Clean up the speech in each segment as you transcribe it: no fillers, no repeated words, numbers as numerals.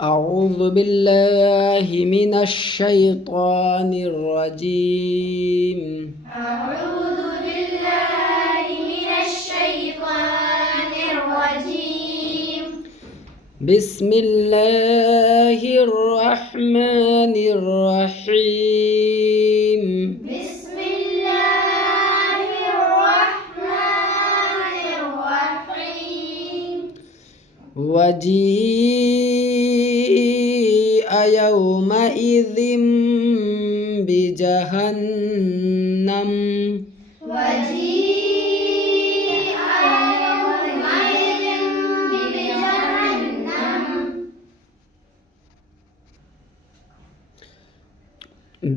أعوذ بالله من الشيطان الرجيم. أعوذ بالله من الشيطان الرجيم. بسم الله الرحمن الرحيم. بسم الله الرحمن الرحيم. وجيء يومئذ بجهنم. وجيء يومئذ بجهنم.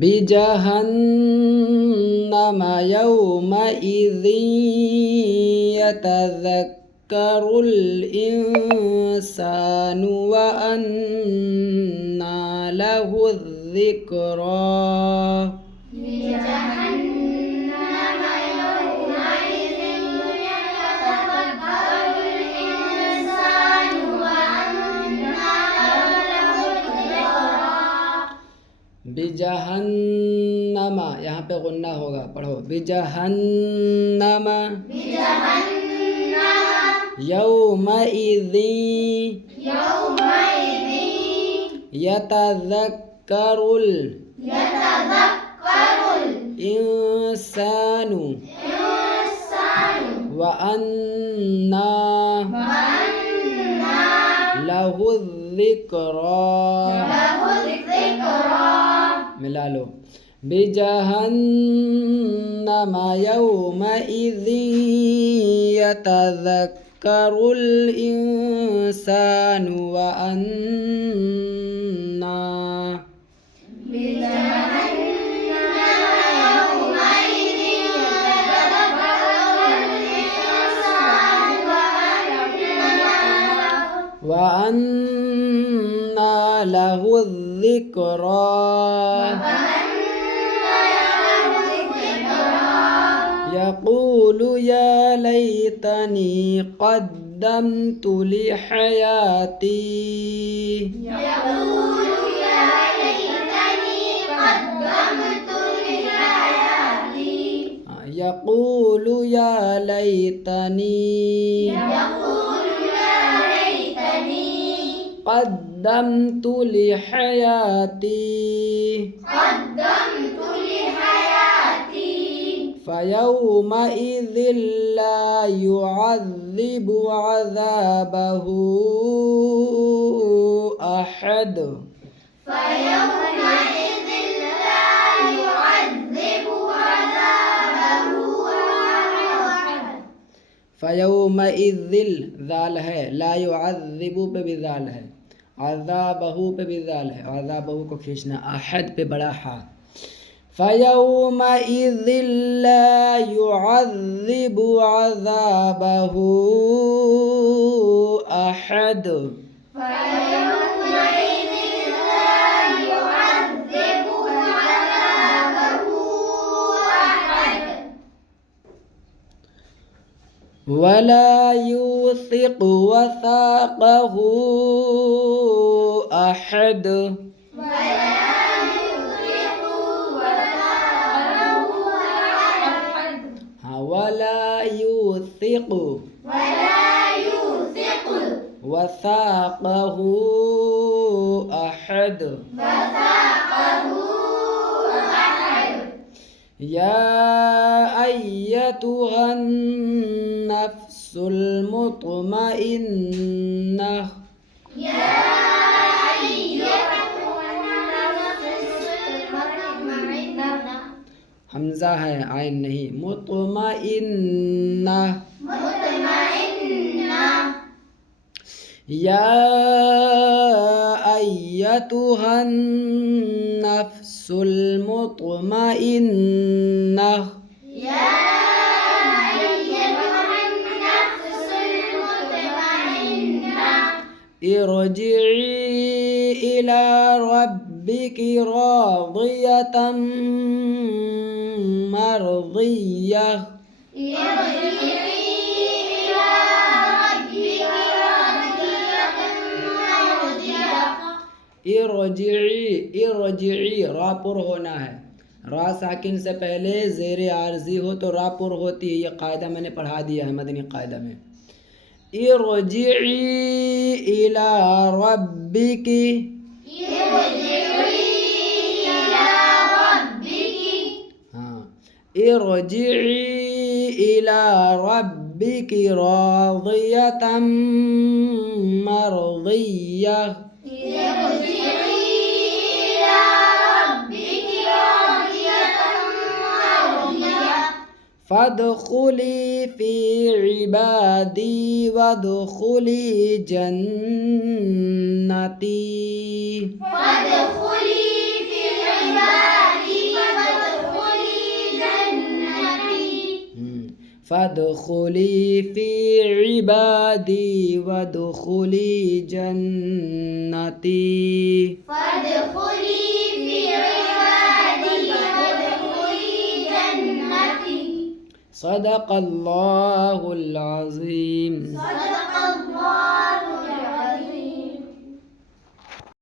بجهنم يومئذ يتذكر الإنسان وأنى له الذكرى. بجهنم يومئذ يتذكر الإنسان وأنى له الذكرى. बिजहन्नम, यहाँ पे गुन्ना होगा, पढ़ो बिजहन्नम यौमइज़ि यतज़क्करुल इंसानु व अन्ना लहु ज़िक्रा। मिला लो। बिजहन्नम यौमइज़ि यतज़क्करुल इंसानु व अन्ना लहु الذكرى يقول يا ليتني قدمت لحياتي. يقول يا ليتني قدمت لحياتي. فيومئذ لا يعذب عذابه أحد. فيومئذ ذال है, ला युअज़्ज़िबु पे भी ज़ाल है, अज़ाबहु पे भी ज़ाल है, अज़ाबहु को खींचना, अहद पे बड़ा हा. فيومئذ لا يعذب عذابه أحد. ولا يوثق وثاقه أحد. ولا يوثق وثاقه أحد. يا أيتها النفس المطمئنة. हमजा है, आइन नहीं, मुतमइन्ना. या अय्यतुहन नफ्सुल मुतमइन्ना. इरजिई इला रब्बिकी रादियतम मर्दिय्या. इरजिई, इरजिई रा पुर होना है। रा साकिन से पहले ज़ेर आर्जी हो तो रा पुर होती है। ये कायदा मैंने पढ़ा दिया है मदनी कायदा में। इरजिई इला रब्बिकी, हाँ, इरजिई इला रब्बिकी राज़ियतम मरज़िय्या, फदखुली फी इबादी वदखुली जन्नती, फदखुली फी इबादी वदखुली जन्नती। सदक़ल्लाहुल अज़ीम।